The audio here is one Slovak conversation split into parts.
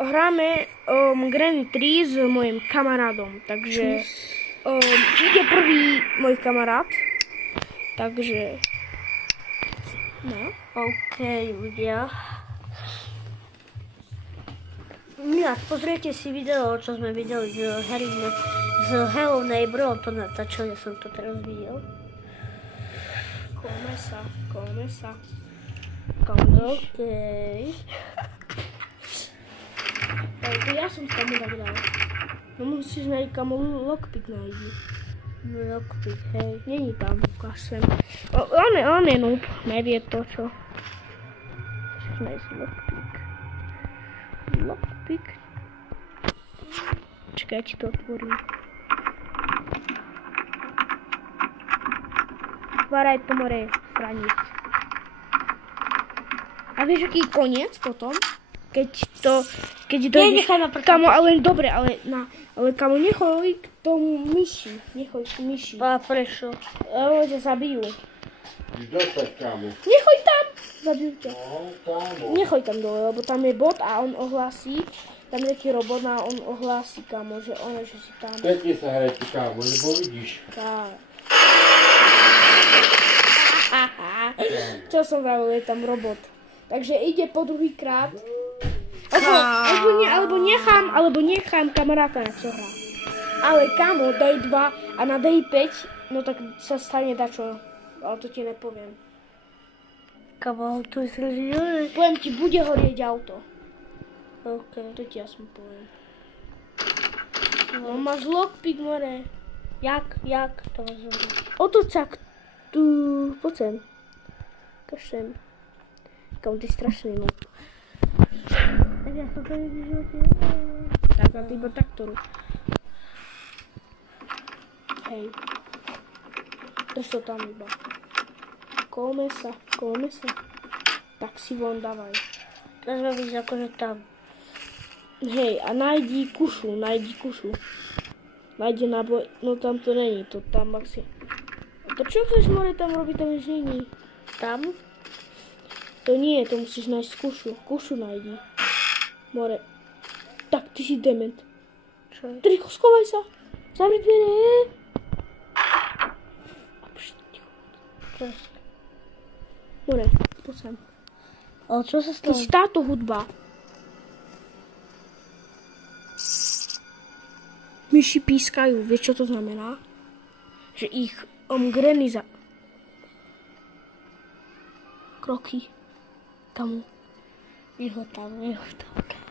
hráme Granny 3 s mojím kamarádom, takže ide prvý môj kamarát, takže no. OK, ľudia. Ja, pozrite si video, čo sme videli z Hello Neighbor, to natáčali, ja som to teraz videl. Kolme sa. OK. Ja som tam tak dal. No musíš nájsť, kamo lockpick nájdi. Lockpick, hej. Není tam, ukáž sem. On je noob, nevie to, čo. Musíš nájsť lockpick. Lockpick. Čakaj, ja ti to otvorím. Tváraj to more stranic. A vieš, aký je koniec potom? Keď dojde... Kamo, ale dobre, ale kamo, nechoj k tomu myši. Nechoj k myši. A prečo? Lebo ťa zabijú. Ideš dostať, kamo. Nechoj tam! Zabijú ťa. No, kamo. Nechoj tam dole, lebo tam je bot a on ohlási. Tam je taký robot a on ohlási, kamo, že si tam. Pekne sa hrajte, kamo, lebo vidíš. Tak. Čo som vravil, je tam robot. Takže ide po druhýkrát. Alebo nechám kamaráta na čo hrá. Ale kamo, daj 2 a na daj 5, no tak sa stane dačo. Ale to ti nepoviem. Kamo, to je zrejme. Poviem ti, bude horieť auto. OK. To ti jasno poviem. No máš lockpick, more. Jak to máš robiť? Otoč sa tu, poď sem. Kaž sem. Kamo, ty strašný noob. Tak ja som to nikdy v živote Tak a ty iba takto rúb. Hej. Drž to tam iba. Kolme sa. Tak si von dávaj. teraz má byť akože tam. Hej, a nájdi kušu. Nájdi náboj, no tam to není, to tam asi. A to čo chceš, more, tam robiť, tam už není. Tam? To nie, to musíš nájsť kušu nájdi. More. Tak, ty si dement. Čo je? Rýchlo, schovaj sa. Zavri dvere. More, poď sem. Ale čo sa Keď stalo? si táto hudba. Myši pískajú, vieš čo to znamená? Že ich Granny za... Kroky. Kamu? Jeho tam.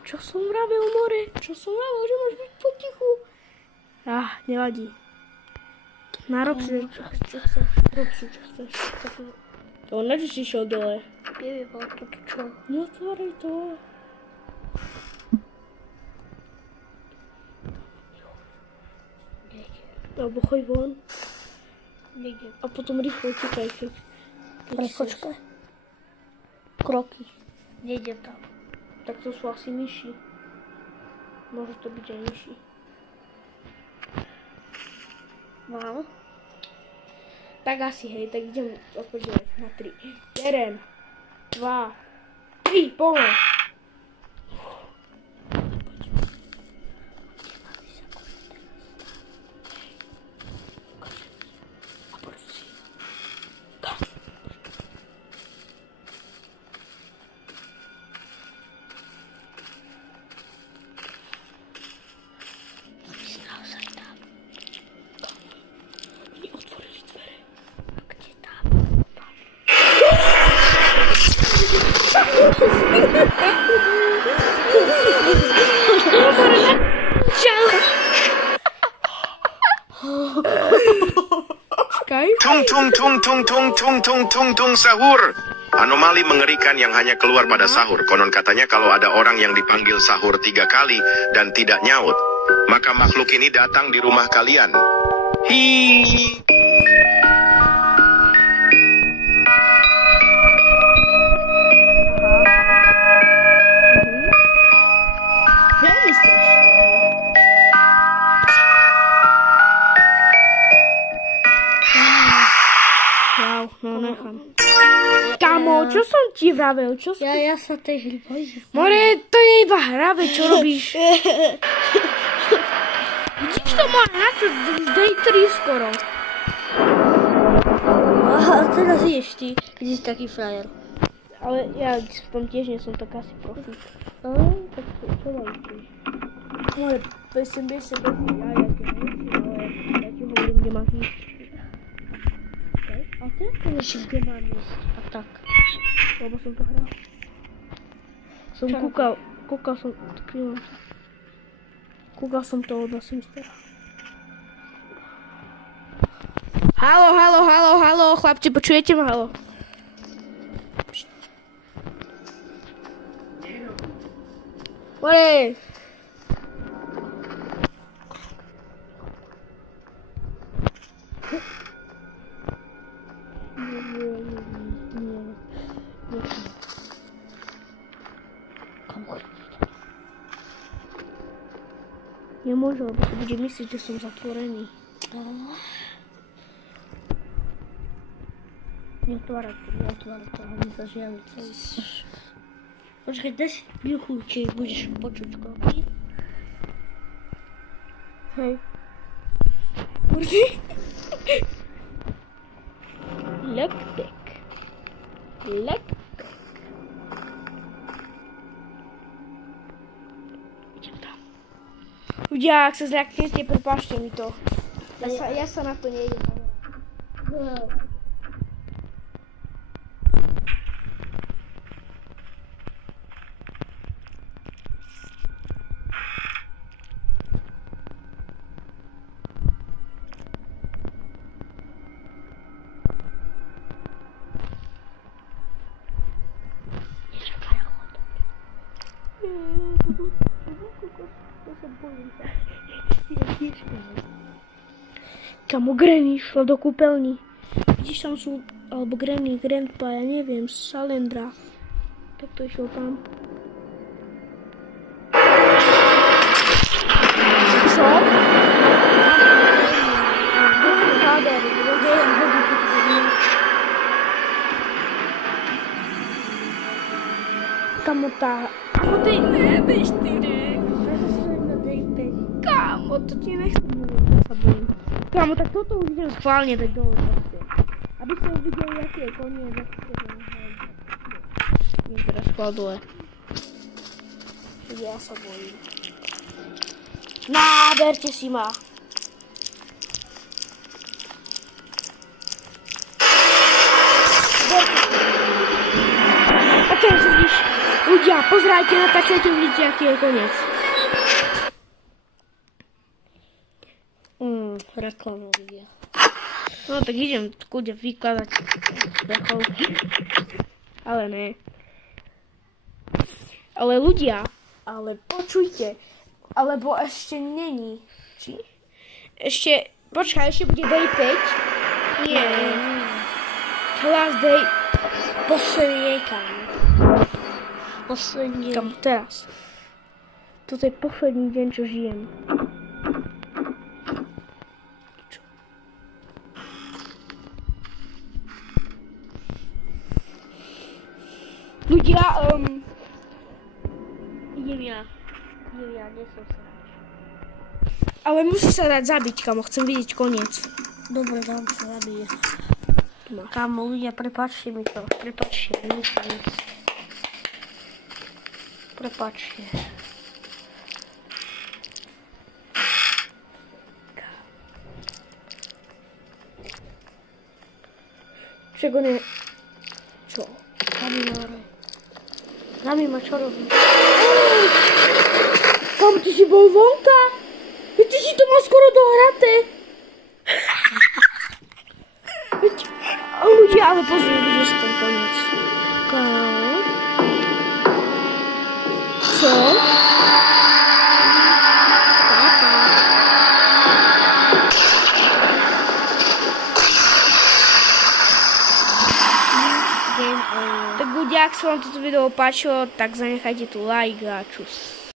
Čo som vravel, more? Čo som vravel, že máš byť potichu? Nevadí. Narob si, čo chceš. Rob si, čo chceš. To na čo si šiel dole? Neviem, ale toto čo? Neotvárej to. Alebo choď von. Niekde. A potom rýchlo utekaj, keď Preskočka. Kroky. Nejdem tam. Tak to sú asi myši. Môže to byť aj myši. Mám? Tak asi, hej, tak idem odpočívať na 3. 1, 2, 3, poďme. Tung sahur. Anomali mengerikan yang hanya keluar pada sahur. Konon katanya kalau ada orang yang dipanggil sahur 3 kali dan tidak nyaut, maka makhluk ini datang di rumah kalian. Hi. Kamo, čo som ti vravel? Čo som... Ja sa tej hry bojím. More, to je iba hra, veď čo robíš? Vidíš to, More, na čo? Day 3 skoro. A teraz ješ ty, keď si taký frajer. Ale ja v tom tiež nie som tak asi profík. Tak čo mám tu? More, besem, ja ti hovorím, kde máš ísť. A ty ako vieš, kde mám ísť? A tak. Lebo som to hral. Som kúkal som to od Simstera. Haló, chlapci, počujete ma, haló? More! Nemôžu, lebo si bude myslieť, že som zatvorený. Neotvárať to, aby sa žiaľ celý. Počkaj, daj si chvíľku, či budeš počuť kroky. Hej. Urži? Lockpick. Idem tam. Ľudia, ak sa zľaknete, prepáčte mi to. Ja sa na to nejdem. Kamo Granny šla do kúpeľni. Vidíš, tam sú, alebo Granny, Grandpa, ja neviem, Salendra. Tak to išiel tam. Co? Grandfather, kamo tá... No tej nebeš, ty re. Kamo, to ti nechcem. Kámo, tak toto už idem schválne dať dole proste. Aby ste uvideli, aký je koniec. Idem teraz schvál dole. Ja sa bojím. Berte si ma. A teraz vidíš, ľudia, pozerajte na takéto, uvidíte, aký je koniec. Reklamu vidia. No tak idem kúde vykladať vrchol. Ale ne. Ale ľudia, ale počujte, alebo ešte není. Či? Ešte, počkaj, ešte bude day 5? Nie. Last day. Posledný kam. Posledný. Kam teraz. Toto je posledný deň, čo žijem. Ľudia, Idem ja, nesom sa. Ale musí sa dať zabiť, kamo, chcem vidieť koniec. Dobre, dám sa zabije. Kámo, ľudia, prepáčte mi to. Prepáčte, nic. Prepáčte. Čego ne... Čo? Nami ma čo robí? Kam ty si bol vonka? Veď ty si to mal skoro dohraté. Ľudia, ale pozri, vidíš ten koniec. Co? Tak ľudia, ak sa vám toto video páčilo, tak zanechajte tu like a čus.